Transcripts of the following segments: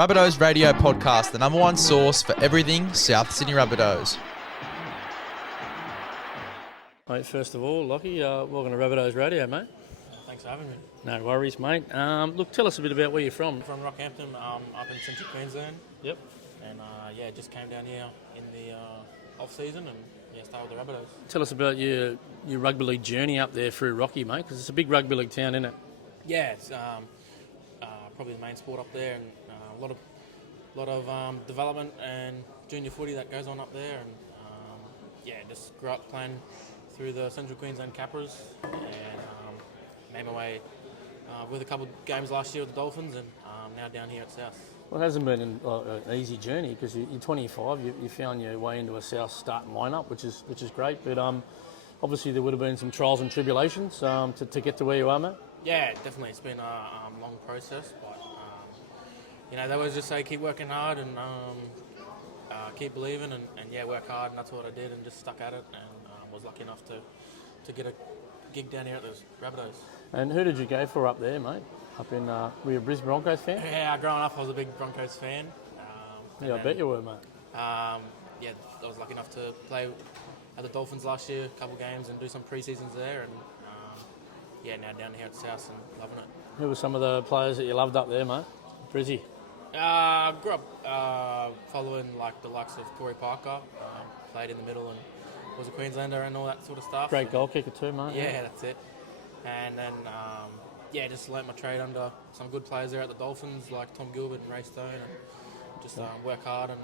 Rabbitohs Radio Podcast, the number one source for everything South Sydney Rabbitohs. Mate, first of all, Lockie, welcome to Rabbitohs Radio, mate. Thanks for having me. No worries, mate. Look, tell us a bit about where you're from. I'm from Rockhampton, up in Central Queensland. Yep. And just came down here in the off-season and started with the Rabbitohs. Tell us about your rugby league journey up there through Rocky, mate, because it's a big rugby league town, isn't it? Yeah, it's probably the main sport up there, and a lot of development and junior footy that goes on up there, and just grew up playing through the Central Queensland Capras, and made my way with a couple of games last year with the Dolphins, and now down here at South. Well, it hasn't been an easy journey because you're 25. You found your way into a South starting lineup, which is great. But obviously there would have been some trials and tribulations to get to where you are, mate. Yeah, definitely. It's been a long process, but they always just say keep working hard and keep believing and work hard, and that's what I did, and just stuck at it, and was lucky enough to get a gig down here at the Rabbitohs. And who did you go for up there, mate? Up in were you a Brisbane Broncos fan? Yeah, growing up I was a big Broncos fan. I bet you were, mate. I was lucky enough to play at the Dolphins last year, a couple of games, and do some pre-seasons there, and now down here at South and loving it. Who were some of the players that you loved up there, mate? Brizzy? Grew up following the likes of Corey Parker, played in the middle and was a Queenslander and all that sort of stuff. Great goal kicker too, mate. Yeah, that's it. And then, just learnt my trade under some good players there at the Dolphins, like Tom Gilbert and Ray Stone, and just work hard and,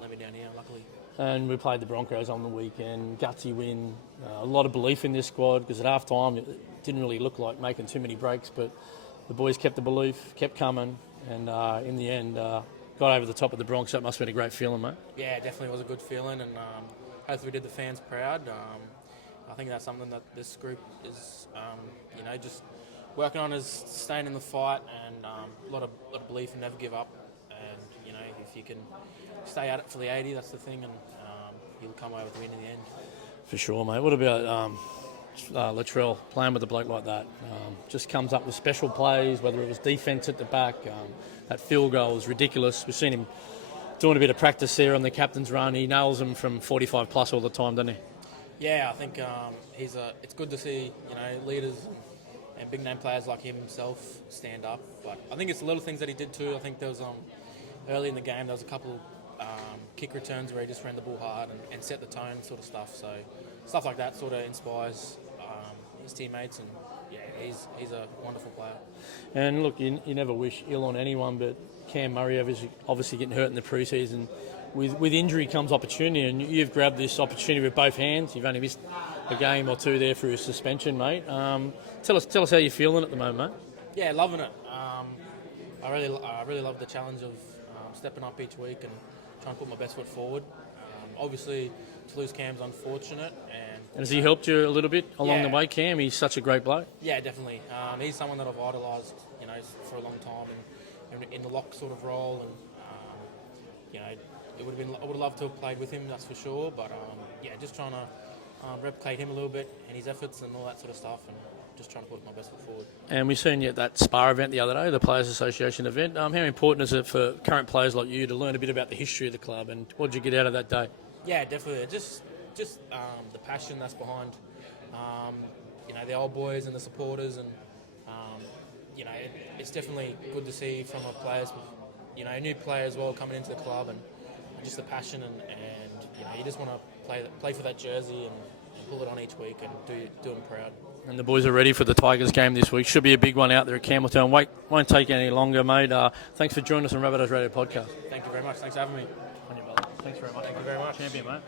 let me down here, luckily. And we played the Broncos on the weekend, gutsy win, a lot of belief in this squad because at half time it didn't really look like making too many breaks, but the boys kept the belief, kept coming, and in the end got over the top of the Broncos. That must have been a great feeling, mate. Yeah, it definitely was a good feeling, and hopefully we did the fans proud. I think that's something that this group is, just working on, is staying in the fight, and a lot of belief and never give up. And if you can stay at it for the 80, that's the thing, and you'll come away with the win in the end. For sure, mate. What about Latrell playing with a bloke like that? Just comes up with special plays, whether it was defence at the back. That field goal was ridiculous. We've seen him doing a bit of practice there on the captain's run. He nails them from 45 plus all the time, doesn't he? Yeah, I think it's good to see leaders and big name players like himself stand up. But I think it's the little things that he did too. I think there was early in the game there was a couple kick returns where he just ran the ball hard and set the tone, sort of stuff. So stuff like that sort of inspires his teammates, and he's a wonderful player. And look, you never wish ill on anyone, but Cam Murray obviously getting hurt in the pre-season. With injury comes opportunity, and you've grabbed this opportunity with both hands. You've only missed a game or two there through a suspension, mate. Tell us how you're feeling at the moment, mate. Yeah, loving it. I really love the challenge of stepping up each week and trying to put my best foot forward. Obviously, to lose Cam's unfortunate. And has he helped you a little bit along the way, Cam? He's such a great bloke. Yeah, definitely. He's someone that I've idolised, for a long time, and in the lock sort of role, and I would have loved to have played with him, that's for sure. But just trying to replicate him a little bit and his efforts and all that sort of stuff, and just trying to put my best foot forward. And we've seen you at that SPA event the other day, the Players Association event. How important is it for current players like you to learn a bit about the history of the club, and what did you get out of that day? Yeah, definitely. Just the passion that's behind, the old boys and the supporters, and it's definitely good to see from a players, a new player as well coming into the club, and just the passion, and you just want to play for that jersey and pull it on each week and do them proud. And the boys are ready for the Tigers game this week. Should be a big one out there at Campbelltown. Won't take any longer, mate. Thanks for joining us on Rabbitohs Radio Podcast. Thank you very much. Thanks for having me. On your brother. Thanks very much. Thank you very much. Champion, mate.